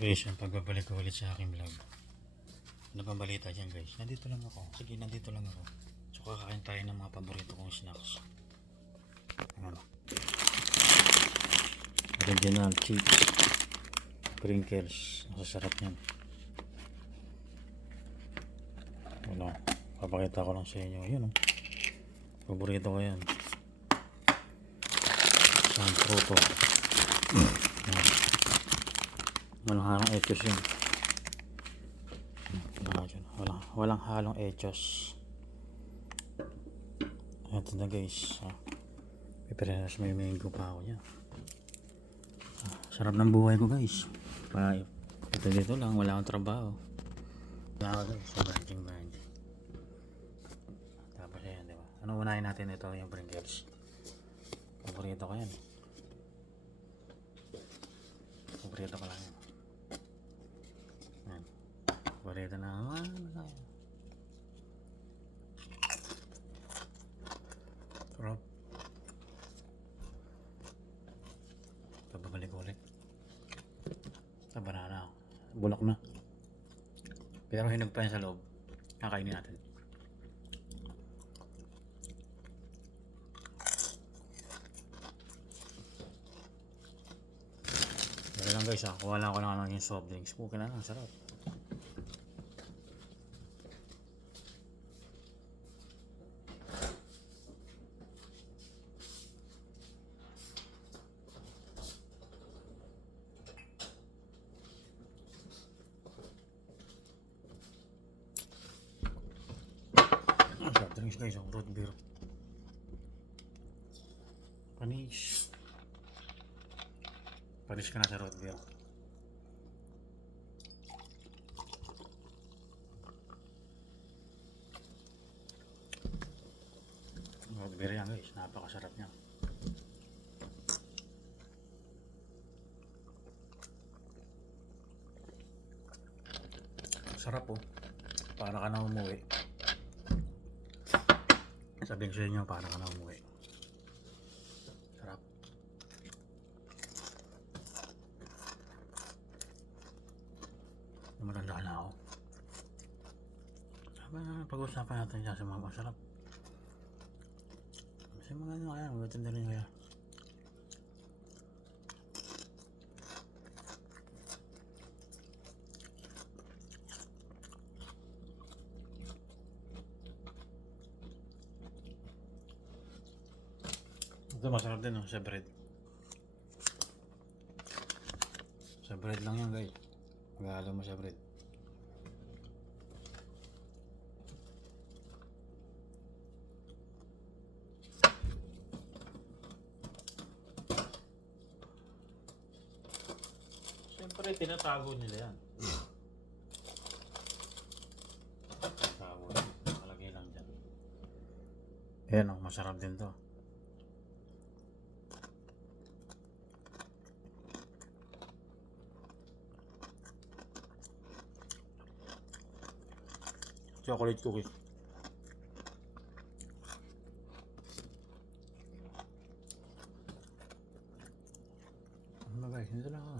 Guys, ang pagbabalik ko ulit sa aking vlog. Ano bang balita dyan guys? Nandito lang ako. Sige, nandito lang ako. So kakain tayo ng mga paborito kong snacks. Ano? Original chips. Sprinkles. Masasarap yan. Ano? Papakita ko lang sa inyo. Yun oh. Paborito ko yan. Isang pruto. Walang halong echos yun. Walang halong echos. Ito na guys. Piprenas may mango pa ako niya. Sarap ng buhay ko guys. Ito dito lang. Wala akong trabaho. Wala ako guys. Sa branching. Tapos yan diba. Ano unahin natin ito yung Pringles. Paborito ko yan. Paborito ko lang yan. Paborito na naman. Sarap. Pababalik ulit. Sa banana. Bulok na. Pero hinog pa yan sa loob. Kakainin natin. Kaya lang guys kuha lang ako ng yung soft drinks. Okay na lang. Sarap. Soft drinks guys, root beer. Panis ka na sa root beer. Root beer yan guys, napakasarap niya. Sarap oh, para ka na umuwi. Sabihin sa inyo, para ka na umuwi. Sarap. Matanda na ako. Pag-usapan natin siya sa mga masarap. Kasi mga ano kaya, maganda rin kaya. Ito masarap din sa bread. Sa bread lang yan guys. Maghalo mo sa bread. Siyempre tinatago nila yan. Tinatago nila. Nakalagay lang dyan. Ayan oh, masarap din to. Chocolate cookie. Ano guys, hindi lang ako.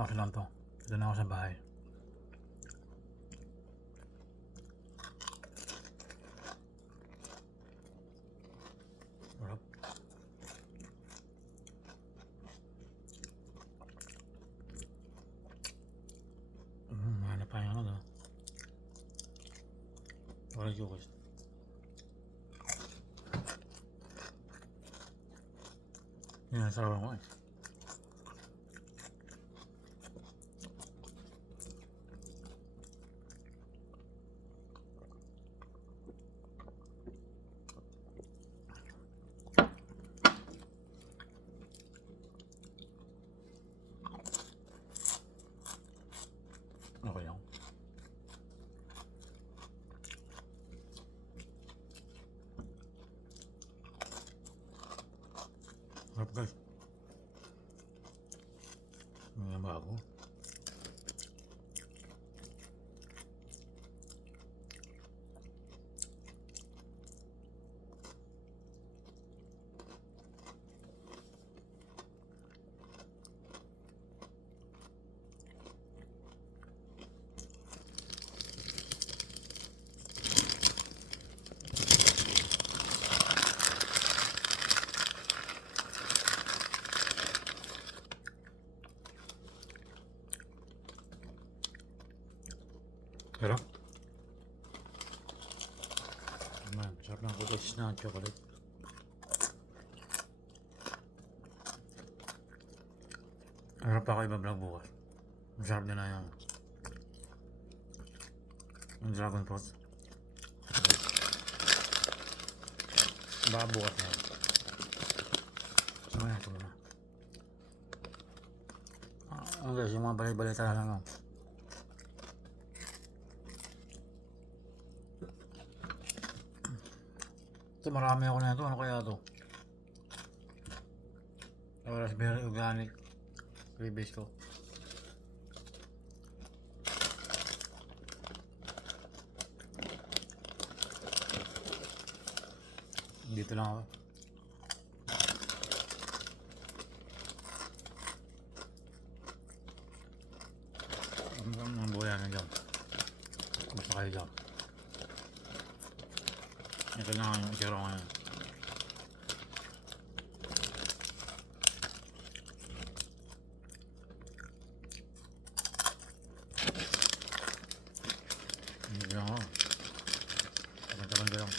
Okay lang to. Ito na ako sa bahay. Sarap. Hanap pa yung ano. Chocolate cookies. Yan, sarap ako eh. Okay lang. Sarap guys. Mga bago. Sarap. Man, sarap ng cookies na chocolate. Harap ako iba-vlog bukas. Masarap din na yung dragon fruit. Baka bukas na yun. Sama na ito muna. Guys, yung mga balay-balita na lang. Ito marami ako na ito. Ano kaya ito? Raspberry organic. Freebase ko. Dito lang ako. Ang buhay na dyan. Basta kayo dyan. Ito na yung itiro ngayon. Hindi lang ako. Tagal-tagal ko lang.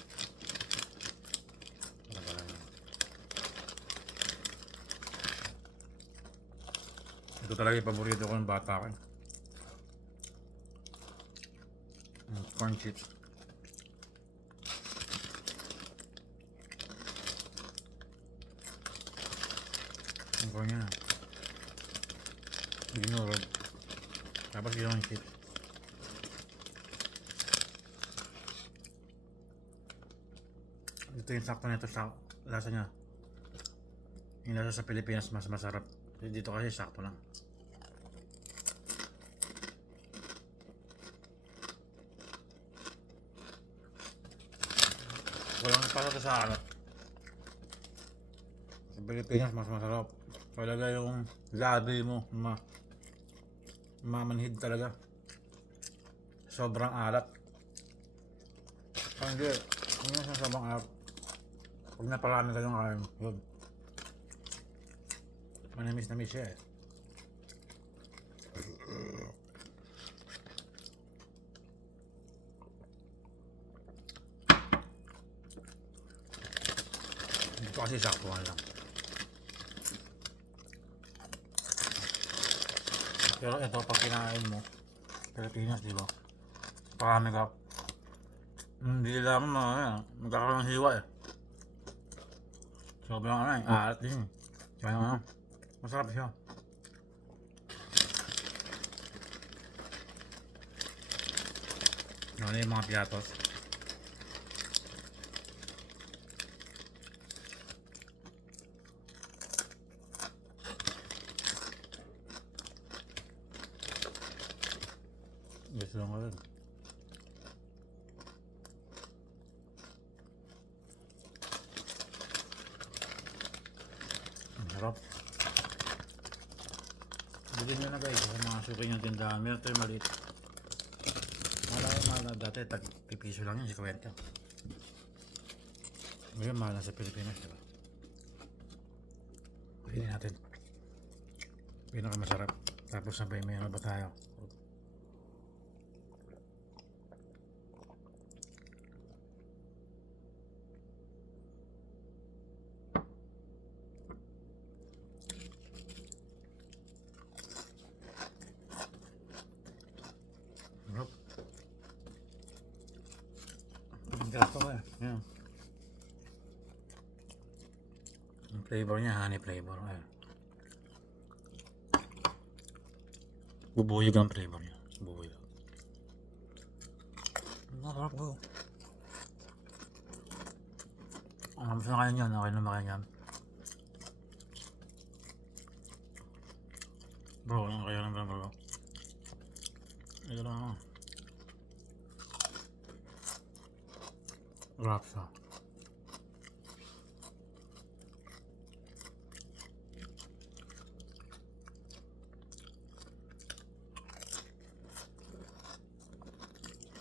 Ito talaga yung paborito ko ng bata ko. Corn chips. Ang corn niya. Ginurod. Tapos ginawang chips. Ito yung sakto nito sa lasa niya. Yung lasa sa Pilipinas mas masarap. Dito kasi sakto lang. Walang napasok sa alat. Sa Pilipinas mas masarap. Talaga yung labi mo mamanhid talaga. Sobrang alat. Hindi sa sobrang alat. Pag naparami ka yung kain, yun. Manamis na siya eh. Ito kasi saktuhan lang. Pero ito pag kinain mo Pilipinas, di ba? Parami ka. Hindi lang magkakaroon ng hiwa eh. Sobrang alat din eh. Kaya masarap siya. Ano yung mga piatos? Gusto lang ko rin. Ang sarap. Bilhin nyo na guys sa mga suki yung tindahan. Meron tayo maliit. Mahal na dati, tag-pipiso lang yun, 50. Ngayon mahal na sa Pilipinas, diba? Bilhin natin. Pinakamasarap. Tapos sabay may ano ba tayo? Gato ko eh. Yan. Yung flavor niya, honey flavor. Ayan. Bubuyog ang flavor niya. Bubuyog. Masarap ko. Gusto na kayo niyan. Okay na ba kayo niyan? Bro, ano kaya naman bro? Ito lang ako. Wrap siya.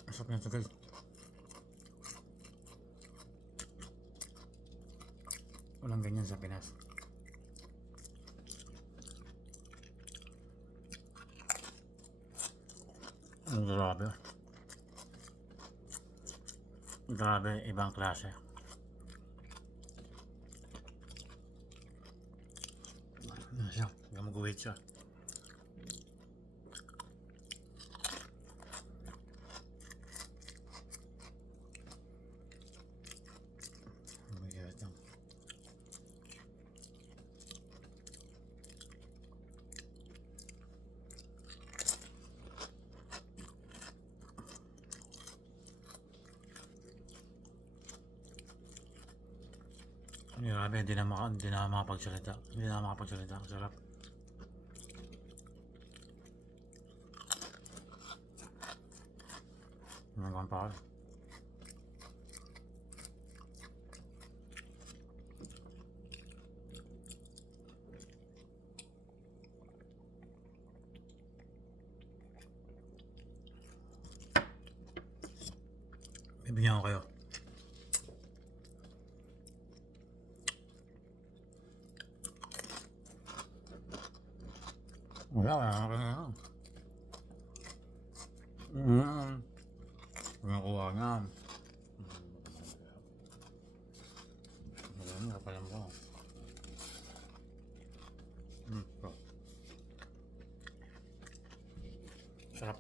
Masarap na ito guys. Walang ganyan sa Pinas. Ang grabe. Grabe, ibang klase. Ano siya? Gamuguhit siya. Gamuguhit lang. Grabe, hindi na makapagsalita. Hindi na makapagsalita. Sarap. Nagawang pa ako. Bibigyan ko kayo. Wala. Nakuha nga. Wala, kapalam ko. Sarap.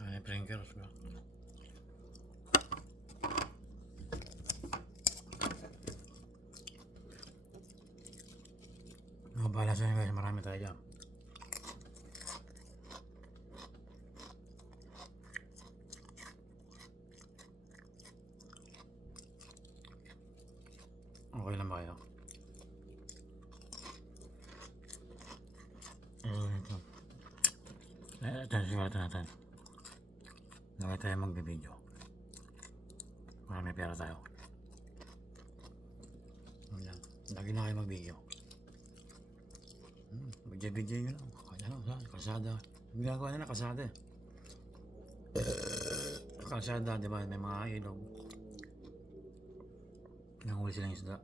Ay, Pringles ba? Bahala sa inyo guys, marami tayo dyan. Okay lang ba kayo? Ito. Ito na sigurado natin. Lagi tayo magbibideo. Marami pera tayo. Ayan. Lagi na kayo magbideo. Video nyo lang. Ano, kalsada. Ginagawa nila kalsada eh. Kalsada, di ba? May mga ilog. Nanguhuli silang isda.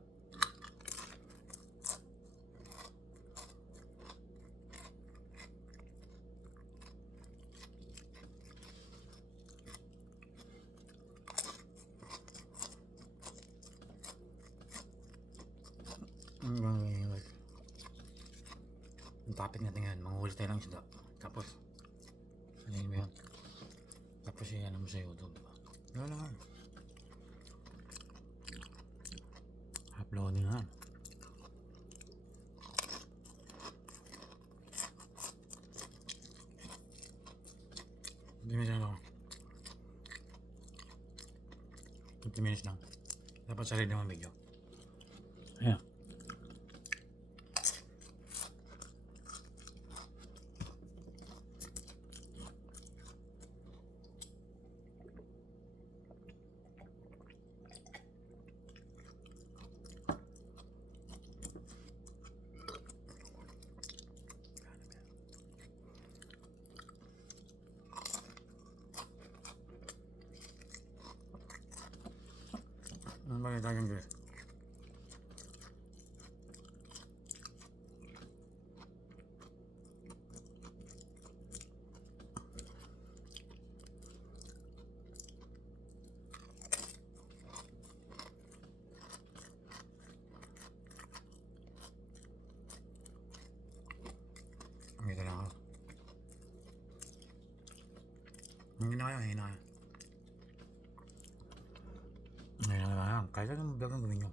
Ang topic natin ngayon, manguhuli tayo ng isda. Tapos, ano yun yun? Tapos yan mo sa YouTube, diba? Wala lang. Uploading nga. Hindi minutes lang ako. 50 minutes lang. Dapat sarili mong video. Ayan. Ano ba yung tagang guys? Ito lang ako. Hindi na kayo, hindi na kayo. Ngayon, kahit anong vlog ang gawin nyo.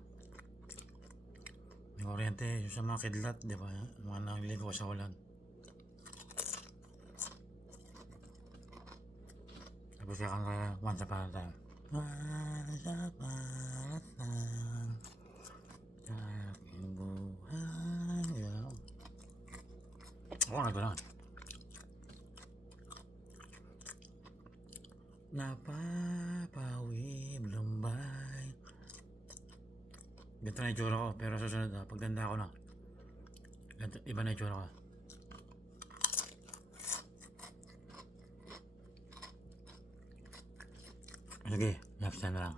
May kuryente, yung sa mga kidlat, di ba? Mga nagliligo sa ulan. Tapos yakan ka, once upon a time. Once upon a time, sa aking buhay. Yeah. Ako nga gano'n. Napapawid lumbay. Ganito na itsura ko, pero susunod na, pagtanda ko na. Ganito, iba na itsura ko. Sige, next time na lang.